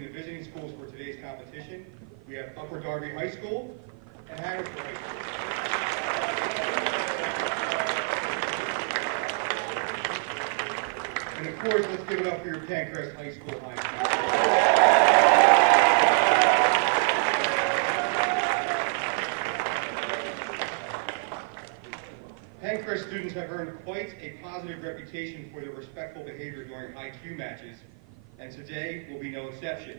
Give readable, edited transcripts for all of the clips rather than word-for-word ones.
representing the visiting schools for today's competition, we have Upper Darby High School and Hannaford High School. And of course, let's give it up for your Pancrest High School High School. Pancrest students have earned quite a positive reputation for their respectful behavior during Hi-Q matches, and today will be no exception.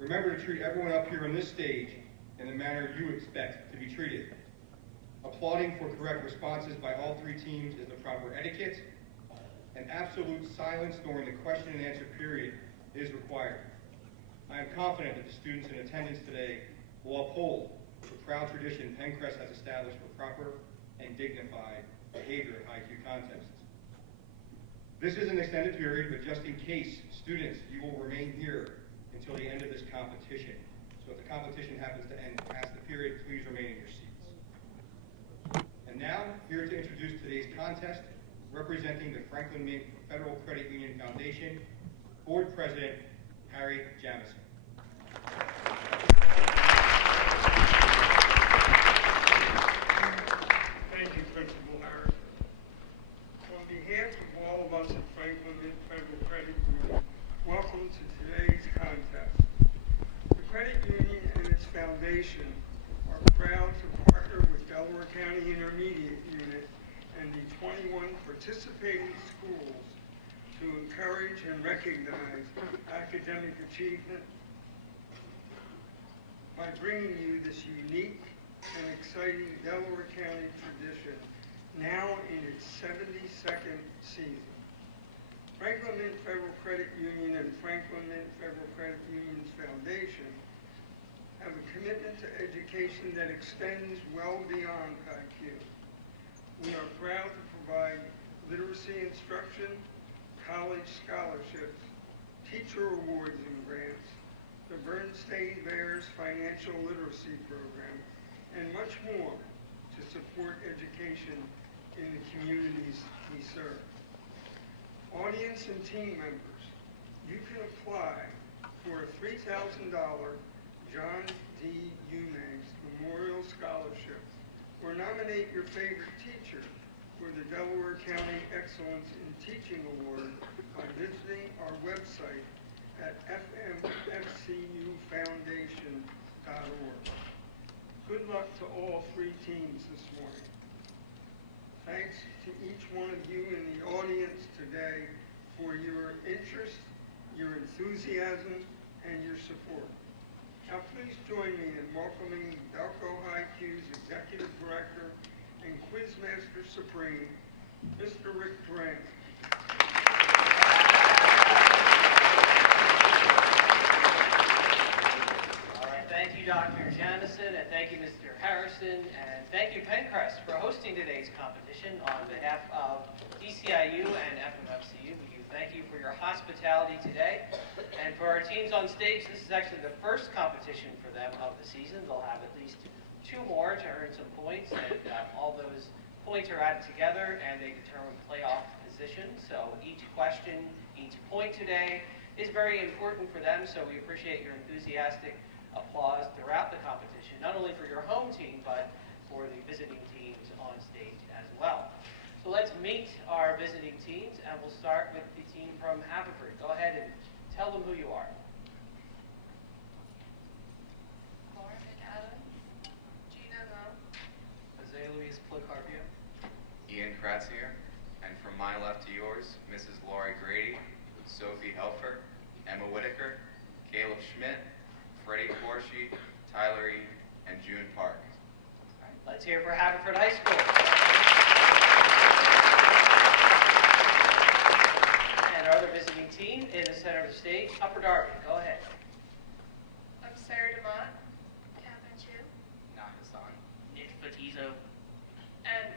Remember to treat everyone up here on this stage in the manner you expect to be treated. Applauding for correct responses by all three teams is the proper etiquette, and absolute silence during the question and answer period is required. I am confident that the students in attendance today will uphold the proud tradition Pancrest has established for proper and dignified behavior at Hi-Q contests. This is an extended period, but just in case, students, you will remain here until the end of this competition. So if the competition happens to end past the period, please remain in your seats. And now, here to introduce today's contest, representing the Franklin Mint Federal Credit Union Foundation, Board President Harry Jamison. Thank you, Principal Harris. On behalf of all of us at Franklin Mint Federal Credit Union, welcome to today's contest. The credit union and its foundation are proud to partner with Delaware County Intermediate Unit and the 21 participating schools to encourage and recognize academic achievement by bringing you this unique and exciting Delaware County tradition, now in its 72nd season. Franklin Mint Federal Credit Union and Franklin Mint Federal Credit Union's Foundation have a commitment to education that extends well beyond Hi-Q. We are proud to provide literacy instruction, college scholarships, teacher awards and grants, the Bernstein Bears Financial Literacy Program, and much more to support education in the communities we serve. Audience and team members, you can apply for a $3,000 John D. Eubanks Memorial Scholarship or nominate your favorite teacher for the Delaware County Excellence in Teaching Award by visiting our website at fmfcufoundation.org. Good luck to all three teams this morning. Thanks to each one of you in the audience today for your interest, your enthusiasm, and your support. Now please join me in welcoming Delco Hi-Q's Executive Director and Quizmaster Supreme, Mr. Rick Brand. All right, thank you, Dr. Jamison, and thank you, Mr. Harrison, and thank you, Pancrest, for hosting today's competition on behalf of DCIU and FMFCU. We do thank you for your hospitality today. And for our teams on stage, this is actually the first competition for them of the season. They'll have at least two more to earn some points, and all those points are added together and they determine playoff position. So each question, each point today is very important for them, so we appreciate your enthusiastic applause throughout the competition, not only for your home team, but for the visiting teams on stage as well. So let's meet our visiting teams, and we'll start with the team from Haverford. Go ahead and tell them who you are. Lauren McAdams, Gina Mo, Jose Luis Policarpio. Ian Kratzier, and from my left to yours, Mrs. Laurie Grady, Sophie Helfer, Emma Whitaker, Caleb Schmidt, Freddie Corshi, Tyler E., and June Park. All right, let's hear for Haverford High School. And our other visiting team in the center of the stage, Upper Darby. Go ahead. I'm Sarah DeMont, Catherine Chu, Not Hassan. Nick Batizo. and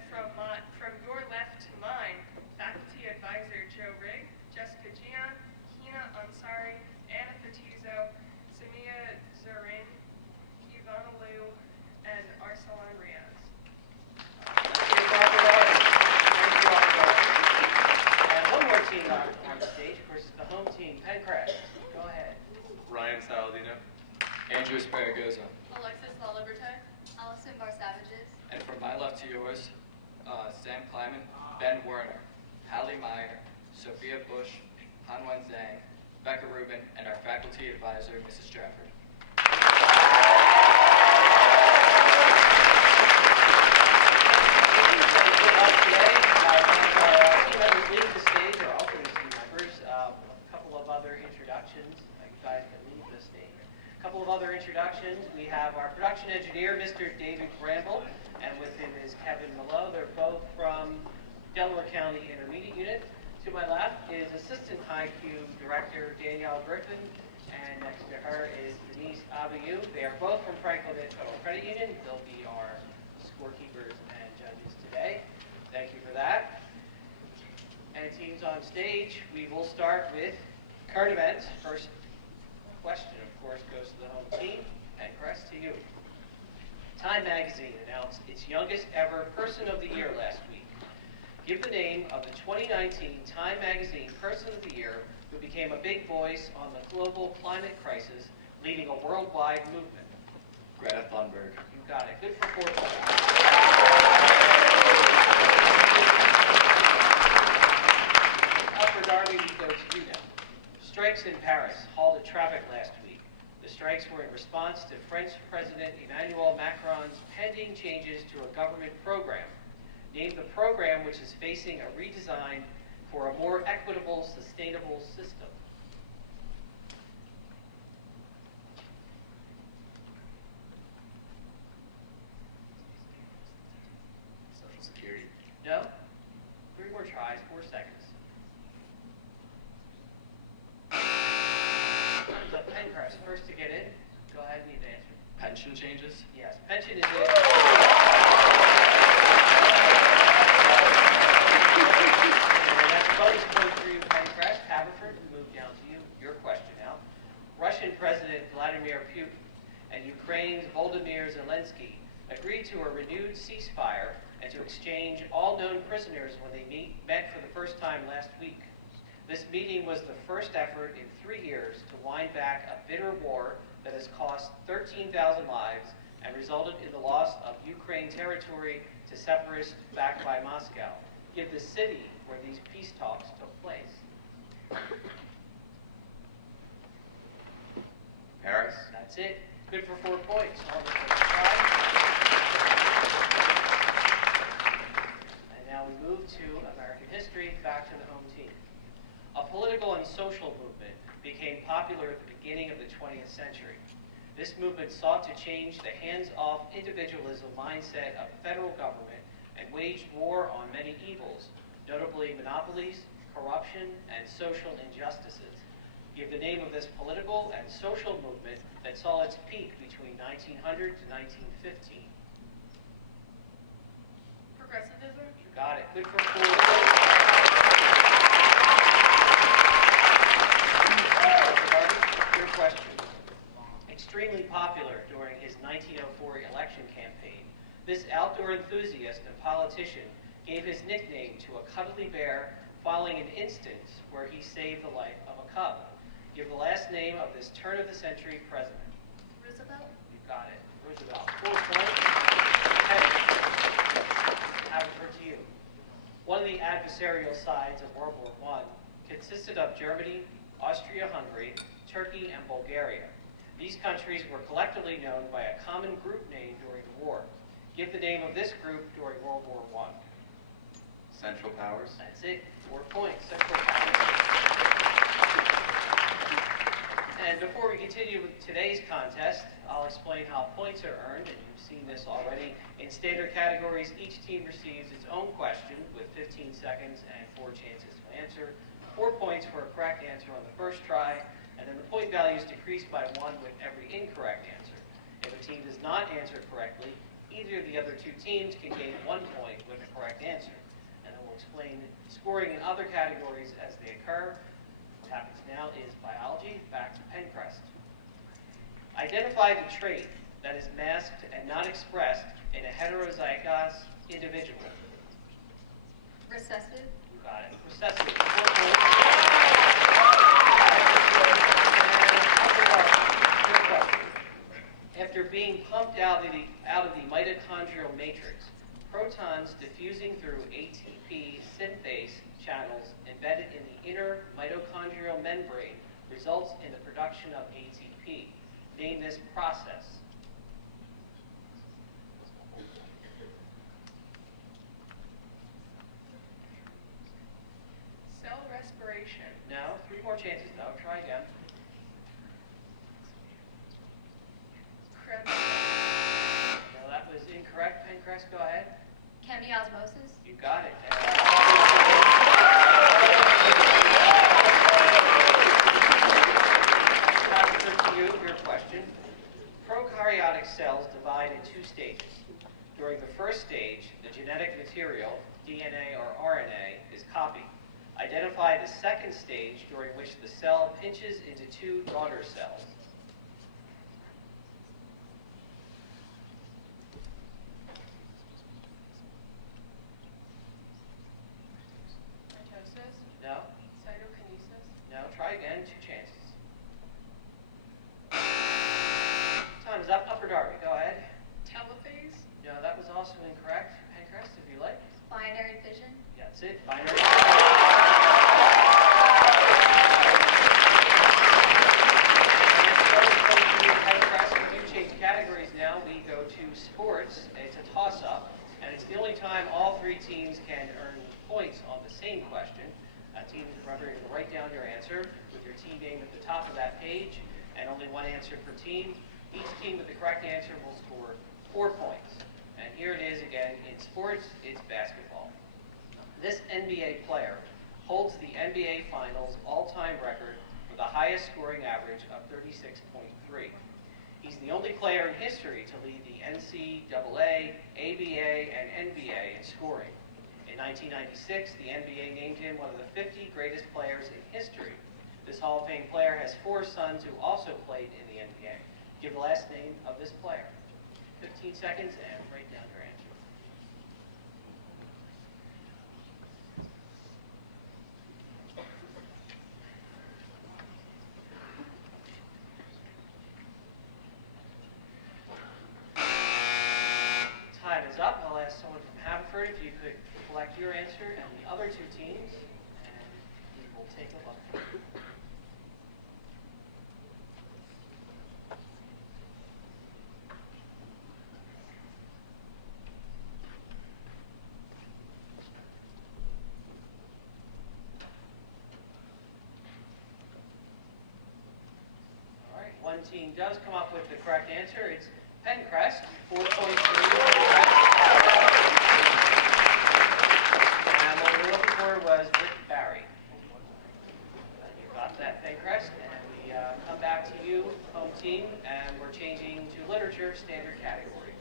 from your left to mine, Faculty Advisor Joe Rigg, Jessica Gian, Hina Ansari, Anna Fatizo, Samia Zarin, Ivana Liu, and Arsalan Riaz. Let's hear for Upper Darby. Thank you, Upper Darby. And one more team on the stage, of course, is the home team, Pancrest. Go ahead. left to yours, Sam Kleiman, Ben Werner, Hallie Meyer, Sophia Bush, Han-Wen Zhang, Becca Rubin, and our faculty advisor, Mrs. Stratford. Today, our team members leave the stage, or alternate team members. A couple of other introductions. You guys can leave the stage. A couple of other introductions. We have our production engineer, Mr. David Bramble, and with him is Kevin Mallow. They're both from Delaware County Intermediate Unit. To my left is Assistant Hi-Q Director Danielle Griffin, and next to her is Denise Abiyu. They are both from Franklin Federal Credit Union. They'll be our scorekeepers and judges today. Thank you for that. And teams on stage, we will start with current events. First question, of course, goes to the home team. And Crest, to you. Time Magazine announced its youngest ever Person of the Year last week. Give the name of the 2019 Time Magazine Person of the Year who became a big voice on the global climate crisis, leading a worldwide movement. Greta Thunberg. You got it. Good for 4 points. Upper Darby, we go to you now. Strikes in Paris halted traffic last week. The strikes were in response to French President Emmanuel Macron's pending changes to a government program. Name the program which is facing a redesign for a more equitable, sustainable system. Social Security. No? 3 more tries, 4 seconds. So Pencrest, first to get in. Go ahead and you can answer. Pension changes. Yes, pension is it. Bonus point for you, Pencrest. Haverford, we move down to you. Your question now. Russian President Vladimir Putin and Ukraine's Volodymyr Zelensky agreed to a renewed ceasefire and to exchange all known prisoners when they met for the first time last week. This meeting was the first effort in 3 years to wind back a bitter war that has cost 13,000 lives and resulted in the loss of Ukraine territory to separatists backed by Moscow. Give the city where these peace talks took place. Paris. That's it. Good for 4 points. On the first try. And now we move to American history, back to the home team. A political and social movement became popular at the beginning of the 20th century. This movement sought to change the hands-off individualism mindset of federal government and waged war on many evils, notably monopolies, corruption, and social injustices. Give the name of this political and social movement that saw its peak between 1900 to 1915. Progressivism? You got it. Good for 4 points. Your question. Extremely popular during his 1904 election campaign, this outdoor enthusiast and politician gave his nickname to a cuddly bear following an instance where he saved the life of a cub. Give the last name of this turn-of-the-century president. Roosevelt? You got it. Roosevelt. 4 points. Haverford to you. One of the adversarial sides of World War I consisted of Germany, Austria-Hungary, Turkey, and Bulgaria. These countries were collectively known by a common group name during the war. Give the name of this group during World War I. Central Powers. That's it. 4 points. Central Powers. And before we continue with today's contest, I'll explain how points are earned, and you've seen this already. In standard categories, each team receives its own question with 15 seconds and 4 chances to answer. 4 points for a correct answer on the first try, and then the point values decrease by 1 with every incorrect answer. If a team does not answer correctly, either of the other 2 teams can gain 1 point with a correct answer. And then we'll explain scoring in other categories as they occur. What happens now is biology. Back to Pencrest. Identify the trait that is masked and not expressed in a heterozygous individual. Recessive? You got it. Recessive. 4 points. After being pumped out of the mitochondrial matrix, Protons diffusing through ATP synthase channels embedded in the inner mitochondrial membrane results in the production of ATP. Name this process. Cell respiration. No, 3 more chances. No, try again. No, that was incorrect. Pencrest, go ahead. Chemiosmosis. You got it. Dr. to you, your question. Prokaryotic cells divide in 2 stages. During the first stage, the genetic material, DNA or RNA, is copied. Identify the second stage during which the cell pinches into 2 daughter cells. Mitosis. No? Cytokinesis. No, try again, 2 chances. Time is up. Upper Darby, go ahead. Telophase. No, that was also incorrect. Pencrest, if you like. Binary fission. That's it. Binary. Pencrest, we do change categories now. We go to sports. It's a toss-up, and it's the only time all 3 teams can earn points on the same question. Teams, remember, you're going to write down your answer with your team name at the top of that page, and only 1 answer per team. Each team with the correct answer will score 4 points. And here it is again, in sports, it's basketball. This NBA player holds the NBA Finals all-time record for the highest scoring average of 36.3. He's the only player in history to lead the NCAA, ABA, and NBA in scoring. In 1996, the NBA named him one of the 50 greatest players in history. This Hall of Fame player has 4 sons who also played in the NBA. Give the last name of this player. 15 seconds and write down your answer. Time is up. I'll ask someone from Haverford if you could collect your answer and the other 2 teams, and we will take a look. All right, 1 team does come up with the correct answer. It's Pencrest, 4.3. And what we were looking for was Rick Barry. You got that, Pencrest. And we come back to you, home team, and we're changing to literature standard category.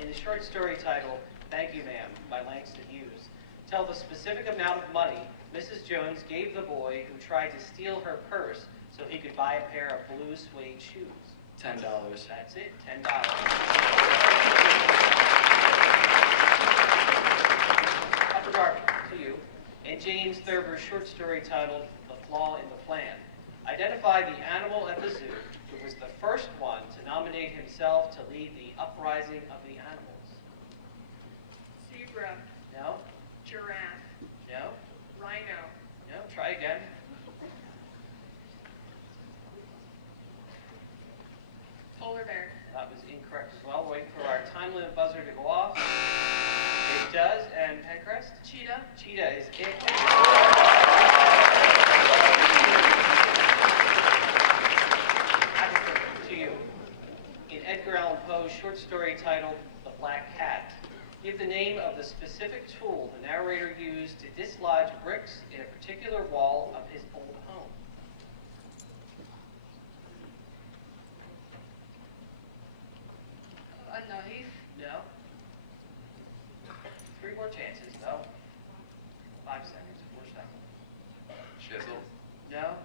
In the short story titled, Thank You Ma'am, by Langston Hughes, tell the specific amount of money Mrs. Jones gave the boy who tried to steal her purse so he could buy a pair of blue suede shoes. $10. That's it, $10. Upper Darby, to you. In James Thurber's short story titled The Flaw in the Plan, identify the animal at the zoo who was the first one to nominate himself to lead the uprising of the animals. Zebra. No? Giraffe. No? Rhino. No? Try again. Polar bear. That was incorrect as well. Waiting for our time limit buzzer to go off. It does, and Pencrest? Cheetah. Cheetah is it. To you. In Edgar Allan Poe's short story titled The Black Cat, give the name of the specific tool the narrator used to dislodge bricks in a particular wall of his old home. A knife. No? 3 more chances, no? 5 seconds, 4 seconds. Chisel. No?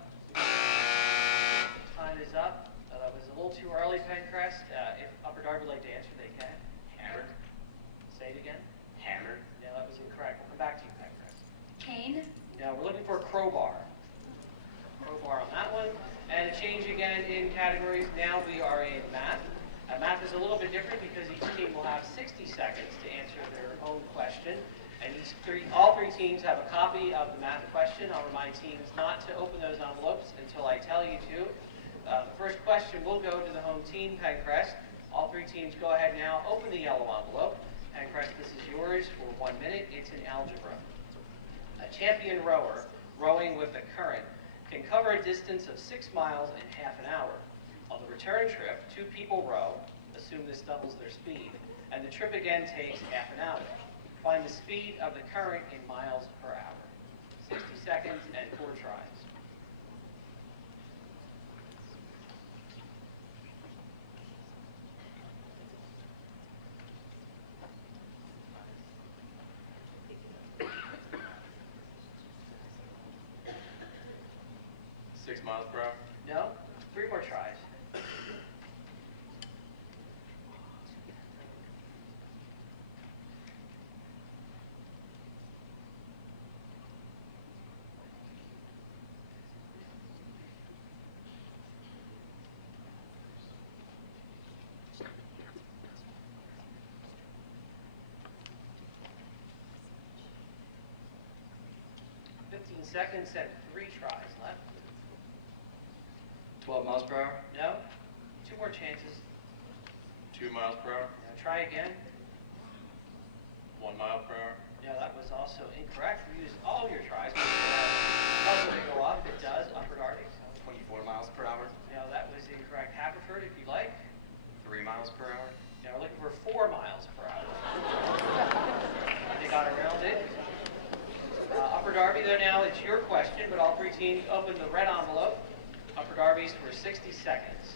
Time is up. That was a little too early, Pencrest. If Upper Darby would like to answer, they can. Hammer. Say it again. Hammer. No, that was incorrect. We'll come back to you, Pencrest. Cane. No, we're looking for a crowbar. Crowbar on that one. And a change again in categories. Now we are in math. Math is a little bit different because each team will have have 60 seconds to answer their own question. And all three teams have a copy of the math question. I'll remind teams not to open those envelopes until I tell you to. The first question will go to the home team, Pencrest. All three teams go ahead now, open the yellow envelope. Pencrest, this is yours for 1 minute. It's in algebra. A champion rower rowing with the current can cover a distance of 6 miles in half an hour. On the return trip, 2 people row, assume this doubles their speed, and the trip again takes half an hour. Find the speed of the current in miles per hour. 60 seconds and 4 tries. Miles per hour? No? 3 more tries. Seconds and 3 tries left. 12 miles per hour? No? 2 more chances. 2 miles per hour? Now try again. 1 mile per hour? No, that was also incorrect. We used all of your tries. Puzzle to go up. It does. Upper Darby. 24 miles per hour? No, that was incorrect. Haverford, if you like. 3 miles per hour? Now we're looking for 4 miles per hour. They got around it. Upper Darby, though, now it's your question, but all three teams open the red envelope. Upper Darby's for 60 seconds.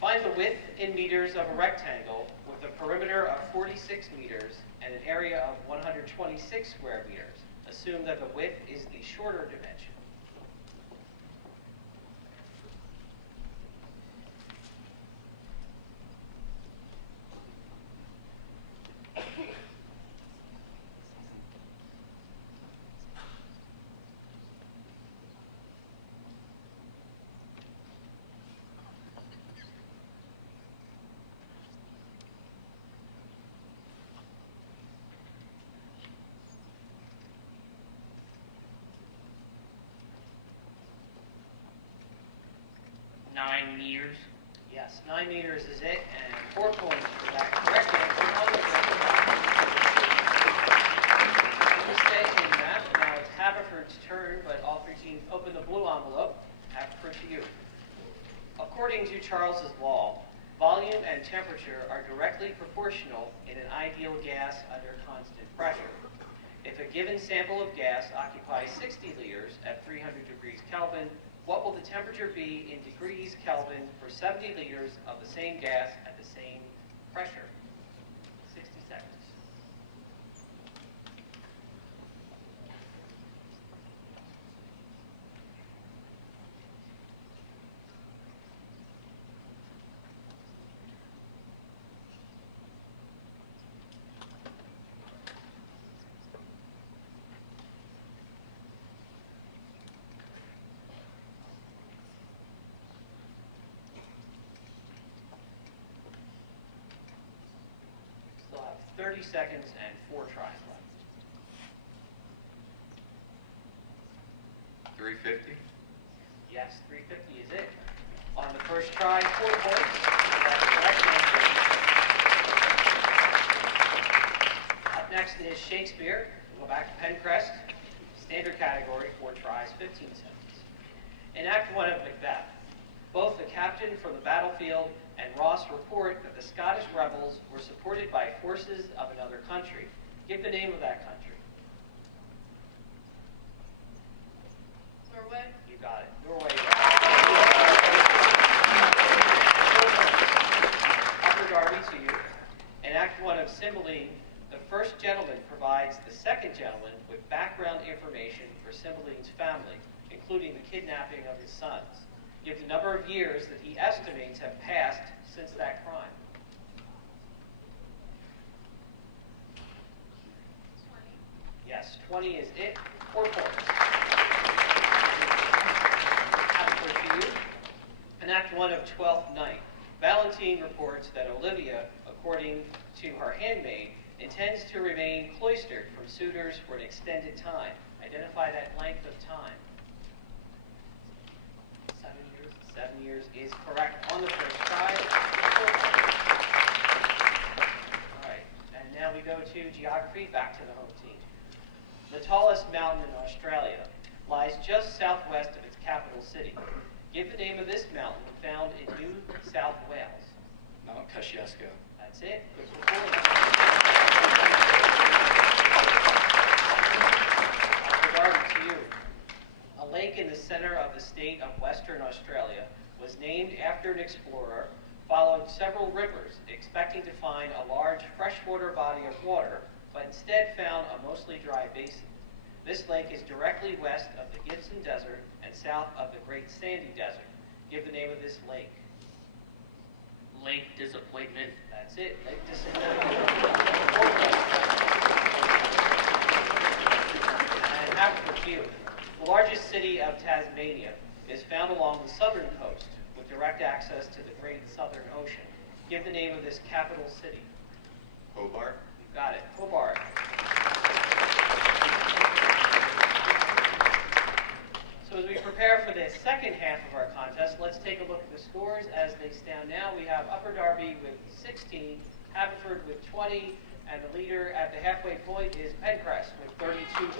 Find the width in meters of a rectangle with a perimeter of 46 meters and an area of 126 square meters. Assume that the width is the shorter dimension. Meters. Yes, 9 meters is it, and 4 points for that correct answer on the mistake in math. Now it's Haverford's turn, but all three teams open the blue envelope. Haverford to you. According to Charles's law, volume and temperature are directly proportional in an ideal gas under constant pressure. If a given sample of gas occupies 60 liters at 300 degrees Kelvin, what will the temperature be in degrees Kelvin for 70 liters of the same gas at the same pressure? 60 seconds. Still have 30 seconds and 4 tries left. 350? Yes, 350 is it. On the first try, 4 points. That's correct answer. Up next is Shakespeare. We'll go back to Pencrest. Standard category, 4 tries, 15 seconds. In Act 1 of Macbeth, both the captain from the battlefield and Ross report that the Scottish rebels were supported by forces of another country. Give the name of that country. Norway. You got it. Norway. Upper Darby to you. In Act 1 of Cymbeline, the first gentleman provides the second gentleman with background information for Cymbeline's family, including the kidnapping of his sons. Give the number of years that he estimates have passed since that crime. 20. Yes, 20 is it. 4 points. Haverford to you. In Act 1 of Twelfth Night, Valentine reports that Olivia, according to her handmaid, intends to remain cloistered from suitors for an extended time. Identify that length of time. 7 years. 7 years is correct on the first try. All right, and now we go to geography, back to the home team. The tallest mountain in Australia lies just southwest of its capital city. Give the name of this mountain found in New South Wales. Mount Kosciuszko. That's it. Good performance. Regarding to you, a lake in the center of the state of Western Australia was named after an explorer following several rivers, expecting to find a large freshwater body of water, but instead found a mostly dry basin. This lake is directly west of the Gibson Desert and south of the Great Sandy Desert. Give the name of this lake. Lake Disappointment. That's it, Lake Disappointment. And Haverford View. The largest city of Tasmania is found along the southern coast with direct access to the Great Southern Ocean. Give the name of this capital city. Hobart. You got it, Hobart. So as we prepare for the second half of our contest, let's take a look at the scores as they stand now. We have Upper Darby with 16, Haverford with 20, and the leader at the halfway point is Pencrest with 32 points.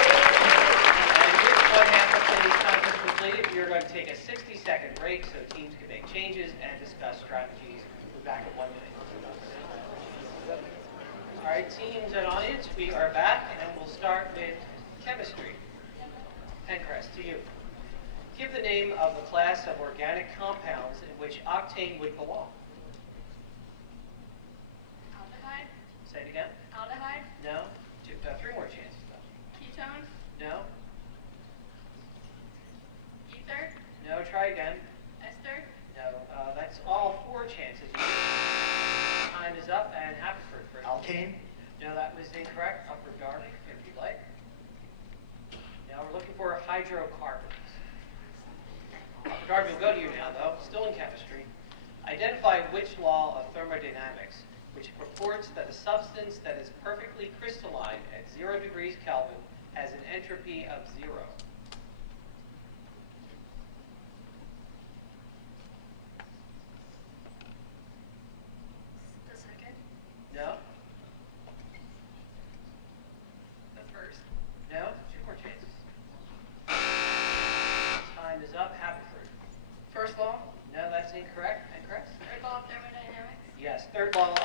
And with one half of today's contest completed, we are going to take a 60-second break so teams can make changes and discuss strategies. We're back at 1 minute. All right, teams and audience, we are back, and we'll start with chemistry. Pencrest, to you. Give the name of the class of organic compounds in which octane would belong. Aldehyde, Say it again. aldehyde, No? Three more chances, though. ketone, No? ether, No, try again. ester, No, that's all 4 chances. Time is up, and Haverford first. Alkane. No, that was incorrect. Upper Darby, if you'd like. Now we're looking for hydrocarbons. Upper Darby will go to you now, though, still in chemistry. Identify which law of thermodynamics, which purports that a substance that is perfectly crystalline at 0 degrees Kelvin has an entropy of 0. the second, No? the first, No? 2 more chances. Time is up. Haverford. first law, No, that's incorrect. Pencrest? third law of thermodynamics, Yes, third law of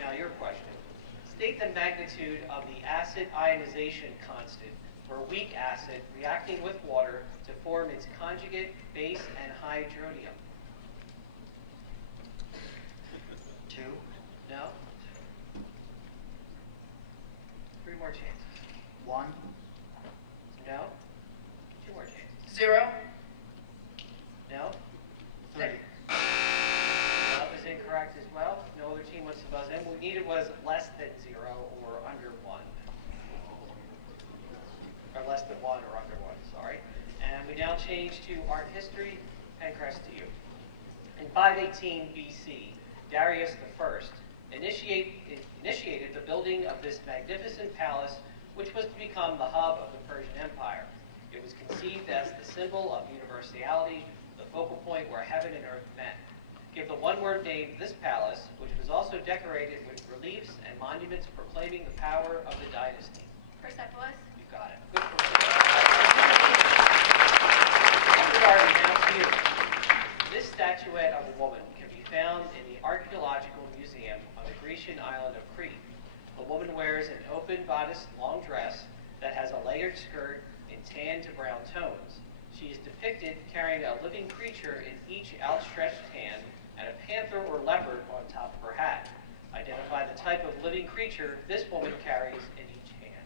Now your question. State the magnitude of the acid ionization constant for a weak acid reacting with water to form its conjugate base and hydronium. 2. No? 3 more chances. 1. No? 2 more chances. 0, No? 3. That was incorrect as well. No other team wants to buzz in. What we needed was less than 0 or under 1. Or less than 1 or under 1, sorry. And we now change to art history. Pencrest to you. In 518 BC, Darius I initiated the building of this magnificent palace, which was to become the hub of the Persian Empire. It was conceived as the symbol of universality, the focal point where heaven and earth met. Give the one-word name to this palace, which was also decorated with reliefs and monuments proclaiming the power of the dynasty. Persepolis, You got it. Good Darby, now to you. This statuette of a woman can be found in the Archaeological Museum on the Grecian island of Crete. The woman wears an open bodice long dress that has a layered skirt in tan to brown tones. She is depicted carrying a living creature in each outstretched hand and a panther or leopard on top of her hat. Identify the type of living creature this woman carries in each hand.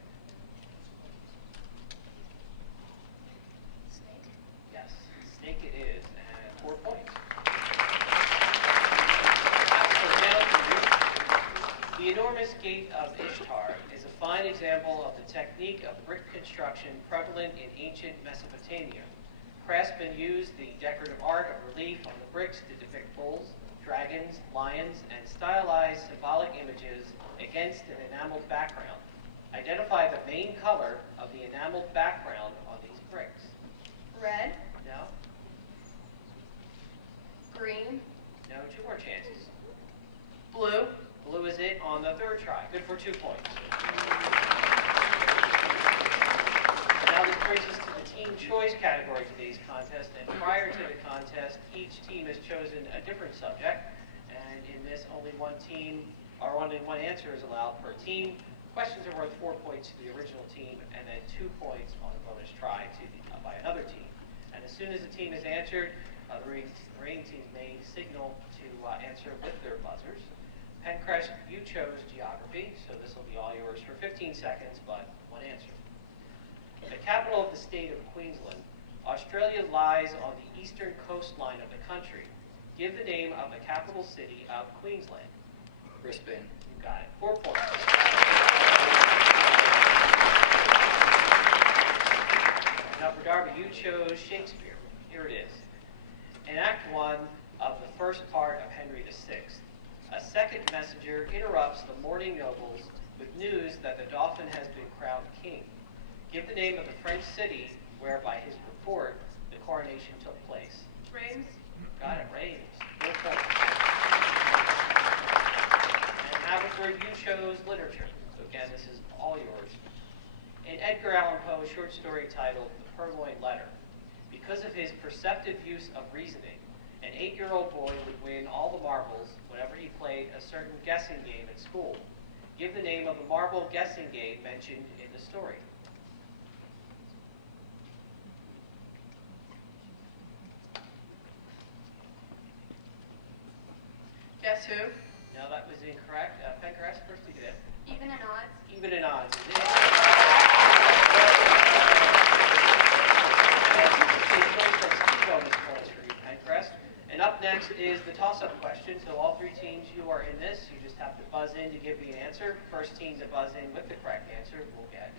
snake, Yes, snake it is, and 4 points. The enormous enormous Gate of Ishtar is a fine example of the technique of brick construction prevalent in ancient Mesopotamia. Craftsmen used the decorative art of relief on the bricks to depict bulls, dragons, lions, and stylized symbolic images against an enameled background. Identify the main color of the enameled background on these bricks. Red, No? green, No? 2 more chances. blue, Blue is it on the third try. Good for 2 points. Now this brings us to the team choice category of today's contest. And prior to the contest, each team has chosen a different subject. And in this, only one answer is allowed per team. Questions are worth 4 points to the original team, and then 2 points on a bonus try by another team. And as soon as the team is answered, the remaining teams may signal to answer with their buzzers. Pencrest, you chose geography, so this will be all yours for 15 seconds, but 1 answer. The capital of the state of Queensland. Australia lies on the eastern coastline of the country. Give the name of the capital city of Queensland. Brisbane. You got it. 4 points. Now for Darby, you chose Shakespeare. Here it is. In Act 1 of the first part of Henry VI, a second messenger interrupts the mourning nobles with news that the Dauphin has been crowned king. Give the name of the French city where, by his report, the coronation took place. Reims, Got it, Reims. 4 points. And Haverford, you chose literature. So again, this is all yours. In Edgar Allan Poe's short story titled The Purloined Letter, because of his perceptive use of reasoning, an 8-year-old boy would win all the marbles whenever he played a certain guessing game at school. Give the name of the marble guessing game mentioned in the story. guess who? No, that was incorrect. Pencrest, first you get it. Even and odds. Even and odds. Bonus points for you, Pencrest. And up next is the toss-up question. So all 3 teams you are in this, you just have to buzz in to give me an answer. First team to buzz in with the correct answer will get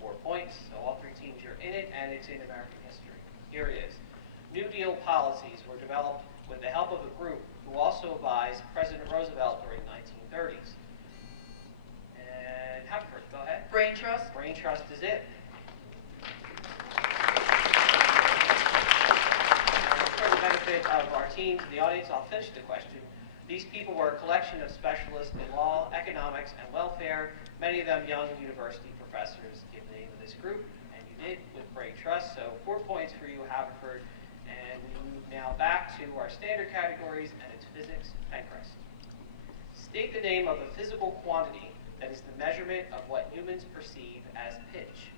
4 points. So all 3 teams you're in it, and it's in American history. Here it is. New Deal policies were developed with the help of a group who also advised President Roosevelt during the 1930s. And Haverford, go ahead. Brain trust. Brain trust is it. And for the benefit of our teams and the audience, I'll finish the question. These people were a collection of specialists in law, economics, and welfare, many of them young university professors. Give the name of this group, and you did with brain trust. So 4 points for you, Haverford. And we move now back to our standard categories, and it's physics and Pencrest. State the name of a physical quantity that is the measurement of what humans perceive as pitch.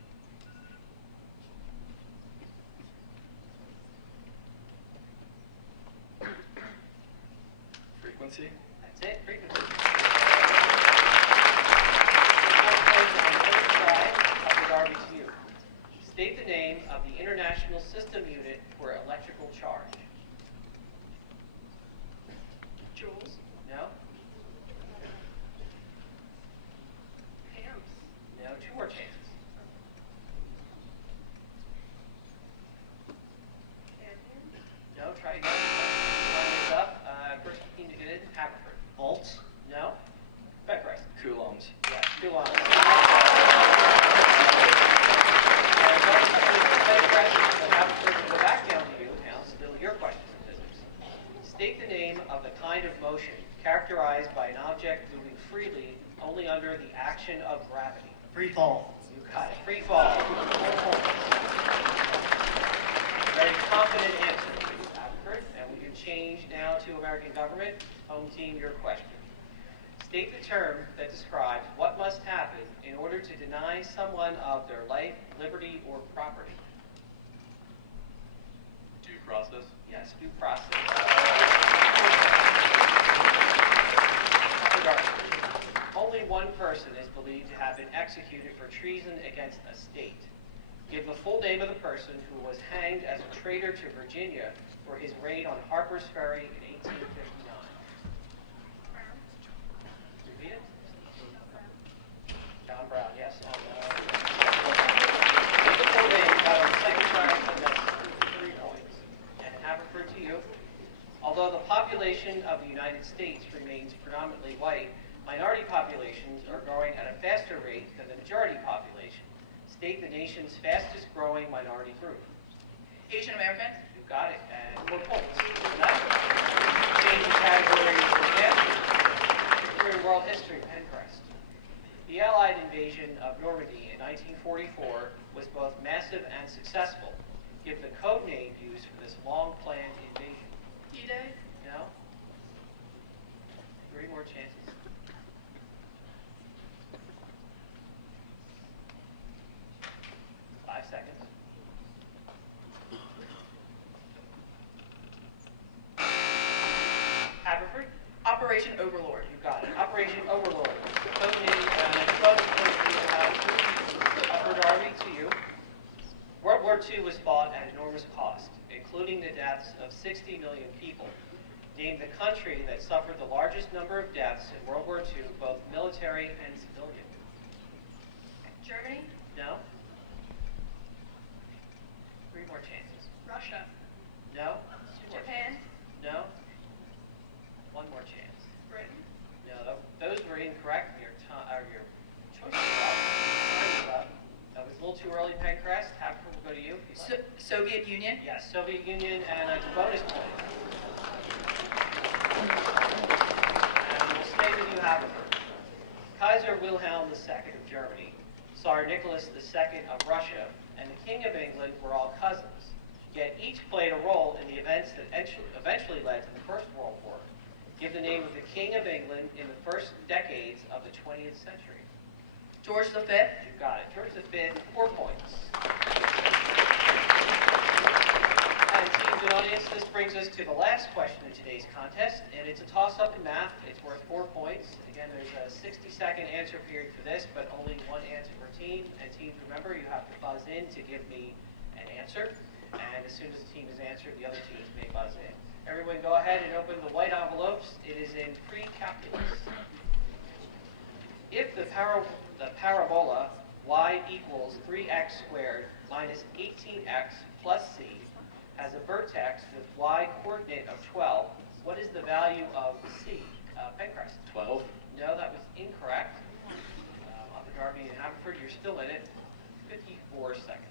Frequency. That's it, frequency. 4 points on the first try. Up with Darby to you. State the name of the International System Unit for Electrical Charge. Joules. No? Amps. No, 2 more chances. No, try again. Time is up. First team to get in, Haverford. volts, No? Pencrest. Coulombs. Yes, 2 on. Go back down to you now, still your question in physics. State the name of the kind of motion characterized by an object moving freely only under the action of gravity. free fall, You got it. Free fall. 4 points. Very confident answer, Haverford. And we can change now to American government. Home team, your question. State the term that describes what must happen in order to deny someone of their life, liberty, or property. Due process. Yes, due process. Only one person is believed to have been executed for treason against a state. Give the full name of the person who was hanged as a traitor to Virginia for his raid on Harper's Ferry in 1859. Repeat it. although the population of the United States remains predominantly white, minority populations are growing at a faster rate than the majority population. State the nation's fastest growing minority group. Asian Americans. You got it, and more points. Change the category again. Through world history, Pencrest. The Allied invasion of Normandy in 1944 was both massive and successful. Give the code name used for this long-planned invasion. D-Day. No? 3 more chances. 5 seconds. Haverford? Operation Overlord. You got it. Operation Overlord. Code name, bonus point for you, Upper Darby to you. World War II was fought at enormous cost, including the deaths of 60 million people. Name the country that suffered the largest number of deaths in World War II, both military and civilian. Germany. No? 3 more chances. Russia. No? 2 more Japan. chances. No? 1 more chance. Britain. No, those were incorrect. Your choices are up. Time is up. That was a little too early, Pencrest. Haverford will go to you if you'd like. Soviet Union. Yes, Soviet Union and a bonus point. And we'll stay with you, Haverford. Kaiser Wilhelm II of Germany, Tsar Nicholas II of Russia, and the King of England were all cousins, yet each played a role in the events that eventually led to the First World War. Give the name of the King of England in the first decades of the 20th century. George V. You got it. George V, 4 points. And teams and audience, this brings us to the last question in today's contest, and it's a toss-up in math. It's worth 4 points. Again, there's a 60-second answer period for this, but only 1 answer per team. And teams, remember, you have to buzz in to give me an answer. And as soon as the team has answered, the other teams may buzz in. Everyone go ahead and open the white envelopes. It is in pre-calculus. If the parabola y equals 3x squared minus 18x plus c has a vertex with y coordinate of 12, what is the value of c? Pencrest. 12. No, that was incorrect. Upper Darby and Haverford, you're still in it. 54 seconds.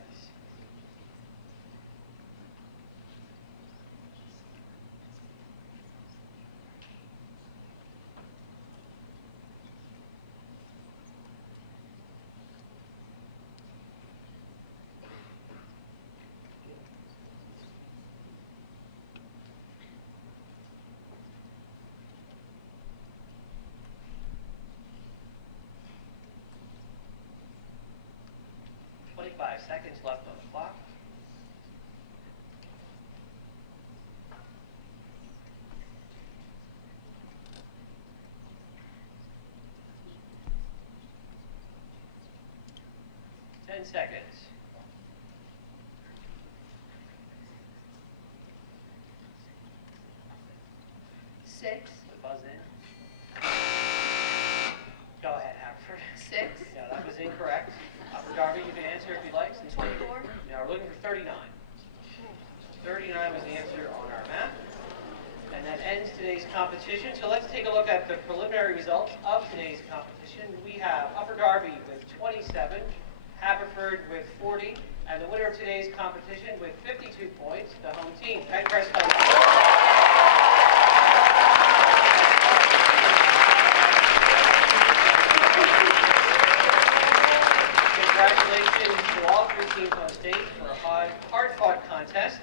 Seconds left on the clock. Ten seconds. Six. The buzz in. Go ahead, Haverford. 6. No, that was incorrect. Upper Darby, you can answer if you'd like. 24. Now we're looking for 39. 39 was the answer on our map. And that ends today's competition. So let's take a look at the preliminary results of today's competition. We have Upper Darby with 27, Haverford with 40, and the winner of today's competition with 52 points, the home team, Pencrest High School. Congratulations to all 3 teams on stage for a hard-fought contest.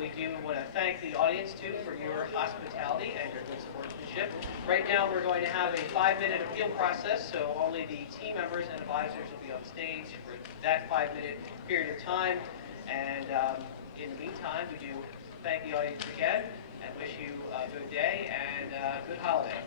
We do want to thank the audience, too, for your hospitality and your good sportsmanship. Right now, we're going to have a 5-minute appeal process, so only the team members and advisors will be on stage for that 5-minute period of time. And in the meantime, we do thank the audience again and wish you a good day and a good holiday.